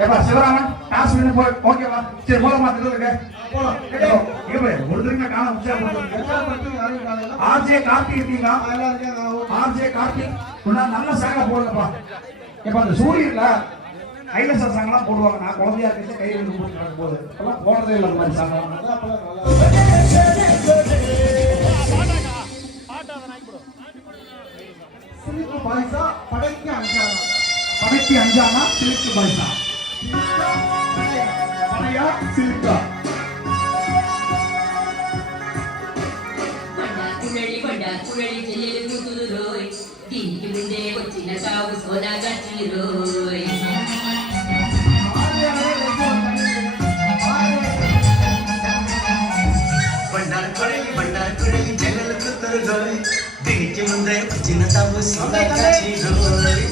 ஏப்பா சிவராமன் டாஸ் வின்னு போய் ஓகேவா சரி போலாம் மாத்திட்டு போலாம் இங்க ஒரு திரும்ப காண ஆர்ஜே கார்த்திக் இருக்கீங்களா ஆர்ஜே கார்த்திக் சொன்னா நல்ல சாங்கா போடுங்கப்பா ஏப்பா அந்த சூரியன்ல ஐலசா சாங்லாம் போடுவாங்க நான் குழந்தையா இருக்க கை ரெண்டு போட்டு நடக்கும் போது அதெல்லாம் போனதே இல்லை அந்த மாதிரி சாங்லாம் சிலிக்கு பாய்ஸா படைக்கு அஞ்சானா சிலிக்கு பாய்ஸா படையா சிலிக்கா குழலி చెల్లెలు కూతురోయ్ దీనికి ముందే వచ్చిన సాగు సోదా గచ్చిరోయ్ బండారు కుడలి చెల్లెలు కూతురోయ్ దీనికి ముందే వచ్చిన సాగు సోదా గచ్చిరోయ్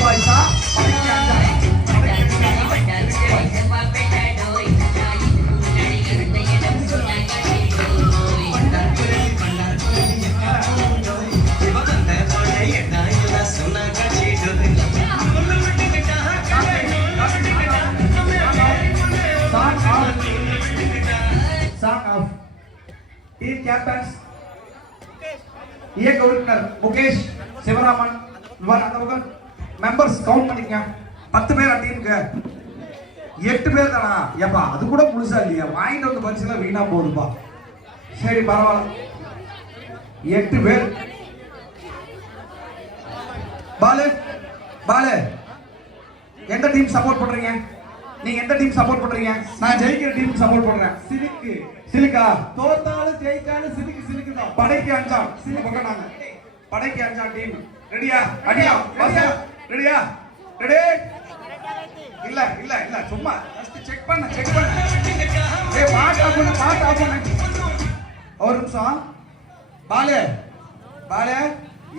பாய்ஸா படைக்கு அஞ்சானா டீம் கேப்டன்ஸ் இயக்க உறுப்பினர் முகேஷ் சிவராமன் அந்த பக்கம் மெம்பர்ஸ் கவுண்ட் பண்ணிக்கங்க 10 பேர் டீமுக்கு 8 பேர் தானா ஏப்பா அது கூட முழுசா இல்லையா வாங்கிட்டு வந்து பரிசுல வீணா போகுதுப்பா சரி பரவாயில்ல 8 பேர் பாலு எந்த டீம் சப்போர்ட் பண்றீங்க நீங்க எந்த டீம் சப்போர்ட் பண்றீங்க நான் ஜெயிக்கிற டீம் சப்போர்ட் பண்றேன் சிலிக்கா தோத்தாலும் ஜெயிச்சாலும் சிலிக்கு தான். படைக்கு அஞ்சாம் சிலிக்கு நாங்க படைக்கு அஞ்சாம் டீம் ரெடியா அடியா ரெடியா ரெடி இல்ல சும்மா ஜஸ்ட் செக் பண்ண ஏய் பாட் ஆஃப் பண்ணு ஒரு நிமிஷம் பாலே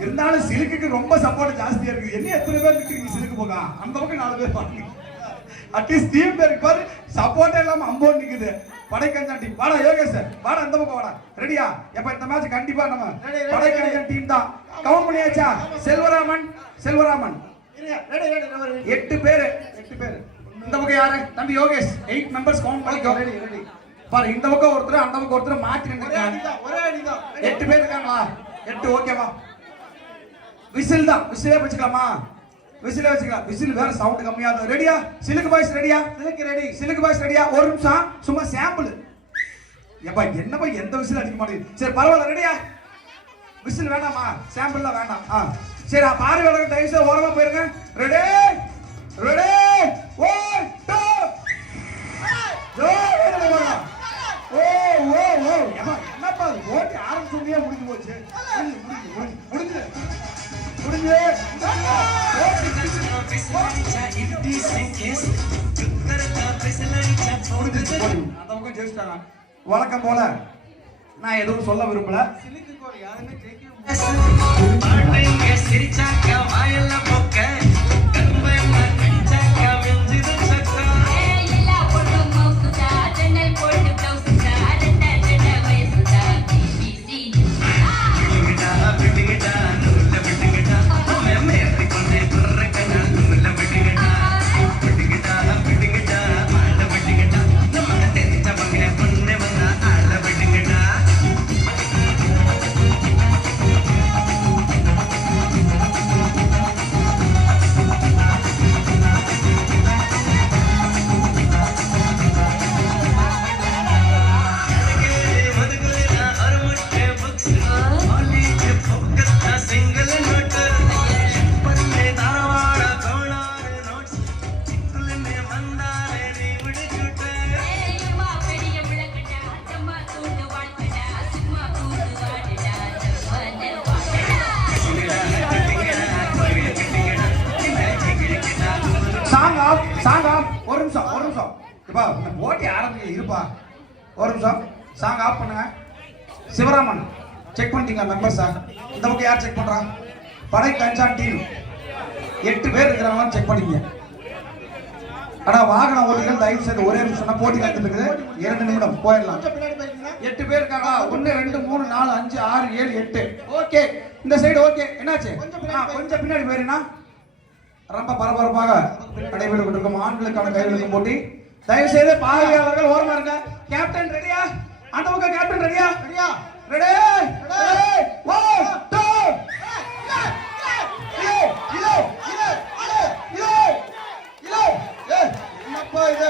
இருந்தாலும் சிலுக்குக்கு ரொம்ப சப்போர்ட் ஜாஸ்தியா இருக்கு என்ன எத்தனை பேர் நிக்கிறீங்க சிலுக்கு போக அந்த பக்கம் 4 பேர் பாருங்க அட்லீஸ்ட் டீம் பேருக்கு பாரு சப்போர்ட்டே இல்லாம அம்போன் நிக்குது படைக்கஞ்சா டீம் வாடா யோகேஷ் சார் வாடா அந்த பக்கம் வாடா ரெடியா எப்ப இந்த மேட்ச் கண்டிப்பா நம்ம படைக்கஞ்சா டீம் தான் கவுண்ட் பண்ணியாச்சா செல்வராமன் ரெடி 8 பேர் இந்த பக்கம் யாரு தம்பி யோகேஷ் 8 மெம்பர்ஸ் கவுண்ட் பண்ணிக்கோ ரெடி பாரு இந்த பக்கம் ஒருத்தர் அந்த பக்கம் ஒருத்தர் மாத்தி நின்னுட்டாங்க ஒரே அடிதான் 8 பேர் இருக்காங்களா 8 ஓகேவா விசில் தான் விசிலே வச்சுக்கலாமா விசில் வேற சவுண்ட் கம்மியா இருக்கும் ரெடியா சிலுக்கு பாய்ஸ் ரெடியா சிலுக்கு பாய்ஸ் ரெடியா ஒரு நிமிஷம் சும்மா சாம்பிள் ஏப்பா என்னப்பா எந்த விசில் அடிக்க மாட்டேங்குது சரி பரவாயில்ல ரெடியா விசில் வேணாமா சாம்பிள்லாம் வேண்டாம் சரி பாரு வேலை தயவு செய்து ஓரமா போயிருங்க ரெடி 1 2 என்னப்பா ஓட்டி ஆரம்பிச்சோடனே முடிஞ்சு போச்சு முடிஞ்சு வழக்கம் போல நான் எதுவும் சொல்ல விரும்பல ஒரு நிமிஷம் போட்டி ஆரம்பிக்க இருப்பா ஒரு நிமிஷம் சாங் ஆஃப் பண்ணுங்க சிவராமன் செக் பண்ணிட்டீங்க மெம்பர்ஸ் இந்த பக்கம் யார் செக் பண்றா படை கஞ்சான் டீம் 8 பேர் இருக்கிறவங்க செக் பண்ணிக்கங்க ஆனா வாகனம் ஓட்டிகள் தயவு செய்து ஒரே நிமிஷம் போட்டி நடந்துட்டு இருக்குது 2 நிமிடம் போயிடலாம் 8 பேர் இருக்காங்க 1 2 3 4 5 6 7 8 ஓகே இந்த சைடு ஓகே. என்னாச்சு? கொஞ்சம் பின்னாடி கொஞ்சம் பின்னாடி போயிருந்தா ரொம்ப பரபரப்பாக நடைபெற்று கொண்டிருக்கும் ஆண்களுக்கான கைவிழுக்கும் போட்டி. தயவு செய்து பார்வையாளர்கள் ஓரமா இருங்க. கேப்டன் ரெடியா? அந்த பக்கம் கேப்டன் ரெடியா? ரெடியா? ரெடி? ஒன் டூ என்னப்பா இது?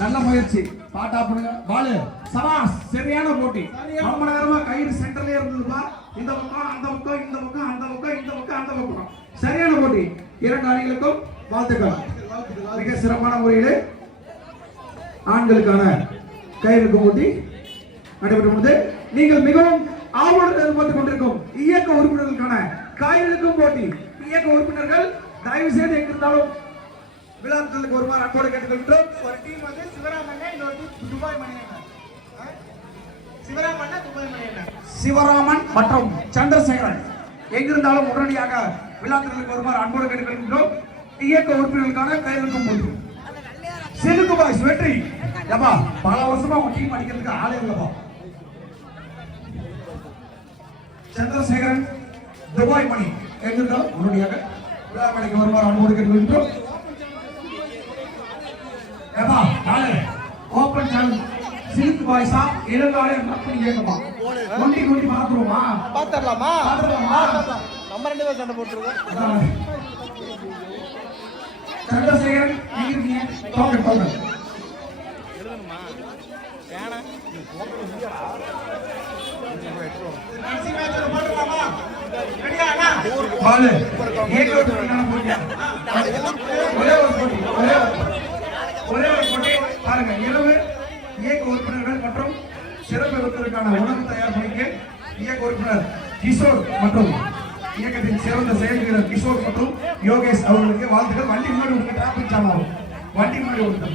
நல்ல முயற்சி. பாட்டா பண்ணுங்க. பாலு சபாஸ். சரியான போட்டி. ரொம்ப நேரமா கயிறு சென்டர்ல இருந்ததுப்பா. இந்த பக்கம் அந்த பக்கம் இந்த பக்கம் அந்த பக்கம் இந்த பக்கம் அந்த பக்கம். சரியான போட்டி. இரண்டு அணிகளுக்கும் வாழ்த்துக்கள். மிக சிறப்பான முறையில் ஆண்களுக்கான கயிறுக்கும் போட்டி நடைபெற்றது. நீங்கள் மிகவும் ஆர்வமுடன் எதிர்பார்த்துக் கொண்டிருக்கும் இயக்க உறுப்பினர்களுக்கான கயிறுக்கும் போட்டி. இயக்க உறுப்பினர்கள் தயவு செய்து எங்கிருந்தாலும் விழாக்களுக்கு வருமாறு அன்போடு கேட்டுக்கொள்கிறோம். ஒரு டீம் வந்து சிவராமண்ணே, இன்னொரு டீம் துபாய் மணியண்ணே. சிவராமண்ணே, துபாய் மணியண்ணே. சிவராமன் மற்றும் சந்திரசேகரன் எங்கிருந்தாலும் உடனடியாக விழாக்களுக்கு வருமாறு அன்போடு கேட்டுக்கொள்கிறோம். இயக்க உறுப்பினர்களுக்கான கையெழுத்தும் போது சிலுக்கு பாய்ஸ் வெற்றி. ஏப்பா பல வருஷமா உங்க டீம் அடிக்கிறதுக்கு ஆளே இல்லப்பா. சந்திரசேகரன் துபாய் மணி எங்கிருந்தாலும் உடனடியாக விழாக்களுக்கு வருமாறு அன்போடு கேட்டுக்கொள்கிறோம். ஏப்பா நாளே ஓபன் சேனல் சிலுக்கு பாய்ஸா இளங்காலே அப்படி கேட்கமா ஒண்டி ஒண்டி பாத்துருவோமா? பாத்துடலாமா? பாத்துடலாமா? நம்ம ரெண்டு பேரும் சண்டை போட்டுருக்கோம். சந்திரசேகரன் எங்க இருக்கீங்க? போங்க போங்க. கடைசி மேட்ச்ல போட்டுடலாமா? ரெடியா அண்ணா? பாலு ஏகோட்டு போட்டியா? ஒரே ஒரு போட்டி. ஒரே ஒரு போட்டி. பாருங்க இரவு இயக்க உறுப்பினர்கள் மற்றும் சிறப்பு விருந்தினருக்கான உணவு தயார் பண்ணிக்க இயக்க உறுப்பினர் கிஷோர் மற்றும் இயக்கத்தின் சிறந்த செயல் வீரர் கிஷோர் மற்றும் யோகேஷ் அவர்களுக்கு வாழ்த்துக்கள். வண்டி முன்னாடி விடுங்க. டிராபிக் ஜாம் ஆகும். வண்டி முன்னாடி விடுங்க.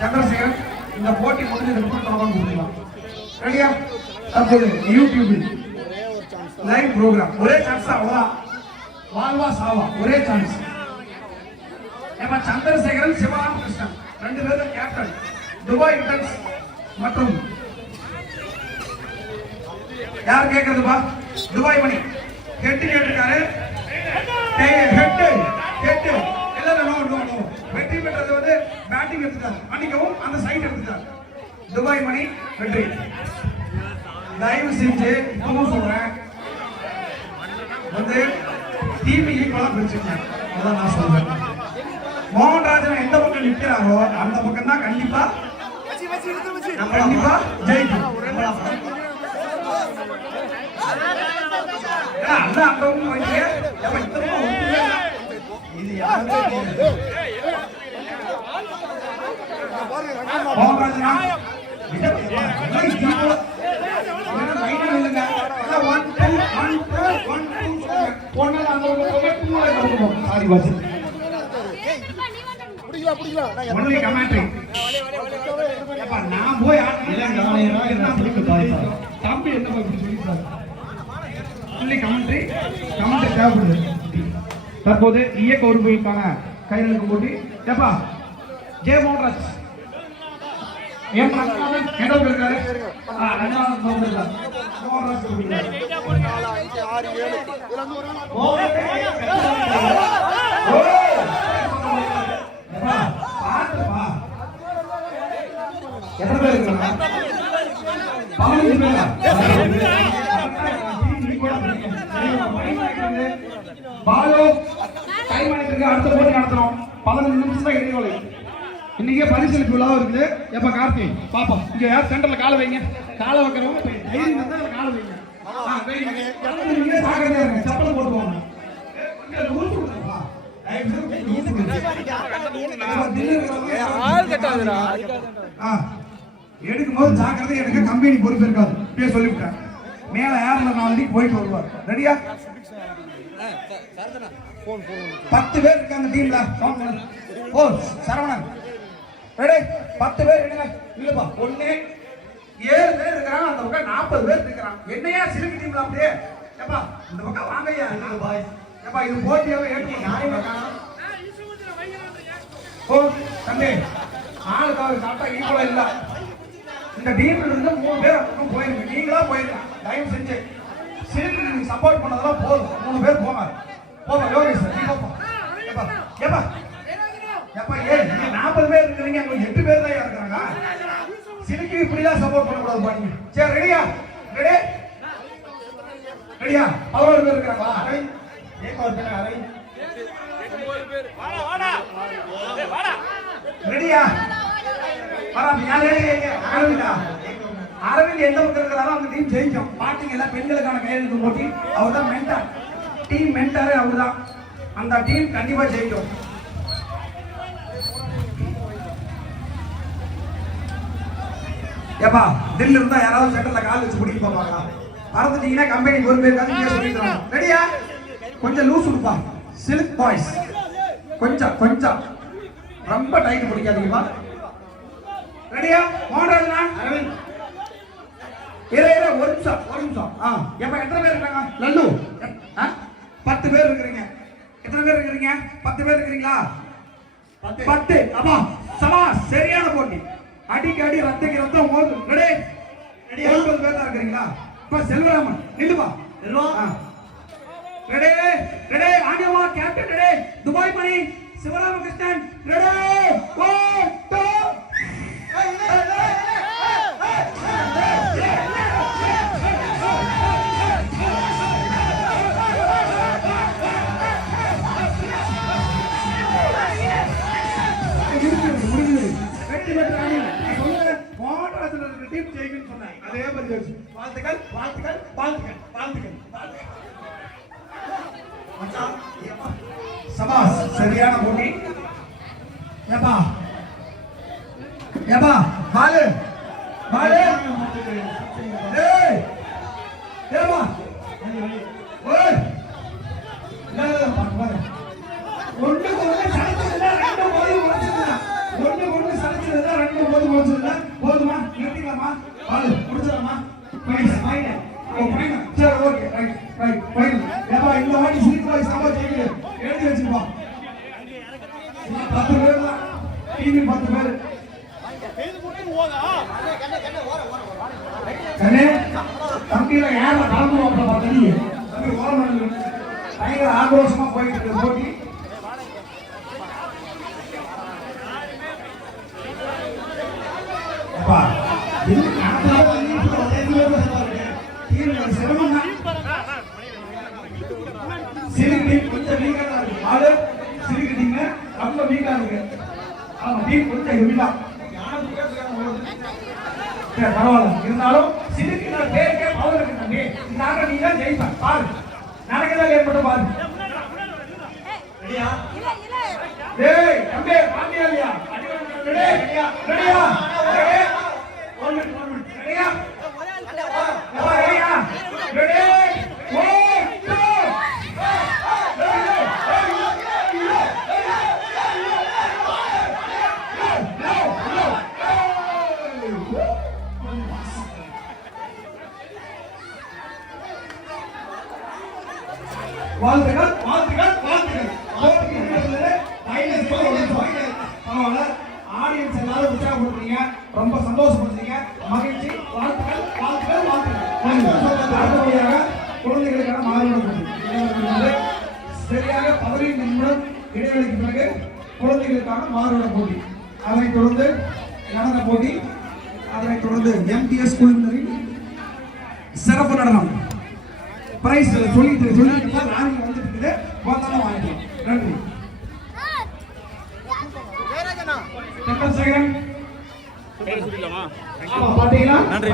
சந்திரசேகரன் இந்த போட்டி முடிஞ்சதுக்கு அப்புறம் கொடுக்கலாம். ரெடியா? தற்போது யூடியூபில் லைவ் ப்ரோக்ராம். ஒரே சான்ஸ் அவ்வளவுதான். வாழ்வா சாவா ஒரே சான்ஸ். ஏமா சந்திரசேகரன் சிவராமகிருஷ்ணன் ரெண்டு பேரும் கேப்டன். துபாய் ரிட்டர்ன்ஸ் மற்றும் யார் கேட்கறதுப்பா? துபாய் மணி ஹெட் கேட்டிருக்காரு. ஹெட் இல்ல நோ நோ நோ. வெற்றி பெற்றது வந்து பேட்டிங் எடுத்துட்டார். மன்னிக்கவும் அந்த சைடு எடுத்துட்டார். துபாய் மணி வெற்றி. தயவு செஞ்சு இப்பவும் சொல்றேன் வந்து டிவி ஈக்குவலா பிரிச்சுக்கேன். அதான் நான் சொல்றேன். மோகன்ராஜன் எந்த பக்கம் நிற்கிறாரோ அந்த பக்கம் தான் கண்டிப்பா ஜெயிக்கும். அந்த அங்க போயிட்டு மோகன்ராஜனா தற்போது இயக்க உறுப்பினருக்கான கையெழுக்கும் போட்டி. ஏப்பா ஜெய மோகன்ராஜ் ஏன் இருக்காரு? எத்தனை பேர் இருக்காங்க? 15 பேரா? பாலு டைம் ஆயிட்டு அடுத்த போட்டி நடத்துறோம். 15 நிமிஷம் தான் இடைவெளி. இன்னைக்கே பரிசளிப்பு விழா இருக்குது. எப்ப கார்த்தி பாப்போம். இங்க யார் சென்டர்ல கால வைங்க. கால வைக்கிறவங்க தைரியம் இருந்தா கால வைங்க. சப்பல் போட்டுவாங்க. எடுக்கும் போது ஜாக்கிரதை. எனக்கு கம்பெனி பொறுப்பு இருக்காது. இப்பயே சொல்லிவிட்டேன். மேல ஏர்ல 4 போயிட்டு வருவார். ரெடியா? 10 பேர் இருக்காங்க டீம்ல. ஓ சரவணன் ரெடி. 10 பேர் என்னங்க இல்லப்பா. 1 7 பேர் இருக்காங்க. அந்த பக்கம் 40 பேர் இருக்காங்க. என்னையா சிலுக்கு டீம்ல அப்படியே ஏப்பா இந்த பக்கம் வாங்கய்யா. பாய் ஏப்பா இது போட்டியாவே ஏற்று யாரையும் காணோம். ஓ தம்பி ஆளுக்காக சாப்பிட்டா ஈக்குவலா இல்ல. இந்த டீம்ல இருந்து 3 பேர் பக்கம் போயிருங்க. நீங்களா போயிருங்க தயவு செஞ்சு. சிலுக்கு நீங்க சப்போர்ட் பண்ணதெல்லாம் போதும். 3 பேர் போங்க. போங்க யோகேஷ் நீ போப்பா. ஏப்பா ஏப்பா ஏப்பா நீங்க 40 பேர் இருக்கீங்க. அங்க 8 பேர் தான் இருக்காங்க. சிலுக்கு இப்படிலாம் சப்போர்ட் பண்ண கூடாது பாருங்க. சரி ரெடியா? ரெடி ரெடியா? 11 பேர் இருக்காங்களா? அரவிந்த் ஏக ஒரு பேர் அரவிந்த். வாடா ரெடியா? வரா யார் ரெடி? அரவிந்தா. அரவிந்த் எந்த பக்கம் இருக்கிறாரோ அந்த டீம் ஜெயிக்கும். பாத்தீங்களா பெண்களுக்கான கையெழுத்து போட்டி. அவர் தான் மென்டார். டீம் மென்டாரே அவர் தான். அந்த டீம் கண்டிப்பா ஜெயிக்கும். ஏப்பா தில் இருந்தா யாராவது செட்டல்ல கால் வச்சு பிடிக்க பாப்பாங்களா? மறந்துட்டீங்கன்னா கம்பெனி ஒரு பேர் காசு சொல்லிடுறாங்க. ரெடியா? கொஞ்சம் லூஸ் விடுப்பா. சில்க் பாய்ஸ் கொஞ்சம் கொஞ்சம் ரொம்ப டைட் பிடிக்காதீங்கப்பா. ரெடியா? மோகன்ராஜனா அரவிந்த் இரு ஒரு நிமிஷம். ஏப்பா எத்தனை பேர் இருக்காங்க? லல்லு 10 பேர் இருக்கிறீங்க. எத்தனை பேர் இருக்கிறீங்க? 10 பேர் இருக்கிறீங்களா? 10 அப்பா சமா சரியான போட்டி. அடிக்கு அடி ரத்தக்கு ரத்தம் மோது. ரெடி? 9 பேர் தான் இருக்கிறீங்களா? இப்ப செல்வராமன் நில்லுப்பா. ரெடி ரெடி ஆடியோவா captain ready. Dubai Mani Sivaramakrishnan ready. 1 2 அதே மாதிரி வாழ்த்துக்கள் வாழ்த்துக்கள் வாழ்த்துக்கள் வாழ்த்துக்கள் சபாஸ் சரியான போட்டி. ஏப்பா ஏப்பா பாலு பாலு ஏய் ஏப்பா ஓய் ஒண்ணு சளைச்சதுல ரெண்டு போது முடிச்சதுல ஒண்ணு சளைச்சதுல ரெண்டு போது முடிச்சதுல போதுமா? நிறுத்திக்கலாமா? பாலு முடிச்சலாமா? ஃபைனல் ஓ ஃபைனல் சரி ஓகே ரைட் ரைட் ஃபைனல். ஏப்பா இந்த வாட்டி சிலிக் பாய்ஸ் நம்ம ஜெயிக்கல எழுதி வச்சுப்பா. 10 பேர் தான் டீம் 10 பேர். கண்ணே தம்பியில யார கலந்துவாப்ல பார்த்தீங்க? தம்பி ஓரமணி பயங்கர ஆக்ரோஷமா போயிட்டு இருக்கு போட்டி. அப்பா இது சிரமம் தான். சிலிக்கு கொஞ்சம் வீக்கா தான் இருக்கு. ஆளு சிலிக்கு டீம் ரொம்ப வீக்கா இருக்கு. ஆமா டீம் கொஞ்சம் ஹெவியா. பரவாயில்ல இருந்தாலும் சிலிக்கு நான் பேருக்கே பவர் இருக்கு தம்பி. இந்த ஆட்ட நீ தான் ஜெயிப்ப. பாரு நடக்கதா ஏற்பட்டு பாரு. ரெடியா? டேய் தம்பி பாண்டியா இல்லையா? ரெடியா? ரெடியா? ஒன் மினிட் ரெடியா? ரெடியா? ரெடி 1 2 வாழ்த்துக்கள் வாழ்த்துக்கள் வாழ்த்துக்கள். ஆடியன்ஸ் எல்லாரும் உற்சாகப்படுத்துறீங்க, ரொம்ப சந்தோஷப்படுத்துறீங்க, மகிழ்ச்சி. வாழ்த்துக்கள் வாழ்த்துக்கள் வாழ்த்துக்கள். குழந்தைகளுக்கான மாறுபடும் போட்டி சரியாக 15 நிமிடம் இடைவெளிக்கு பிறகு குழந்தைகளுக்கான மாறுபட போட்டி. அதனைத் தொடர்ந்து நடன போட்டி. அதனைத் தொடர்ந்து MTS குழுவினரின் சிறப்பு நடனம். பிரைஸ் சொல்லிட்டு லாரி வந்துட்டு இருக்குது. வந்தாலும் வாங்கிக்கலாம். நன்றி. பாத்தீங்களா? நன்றி.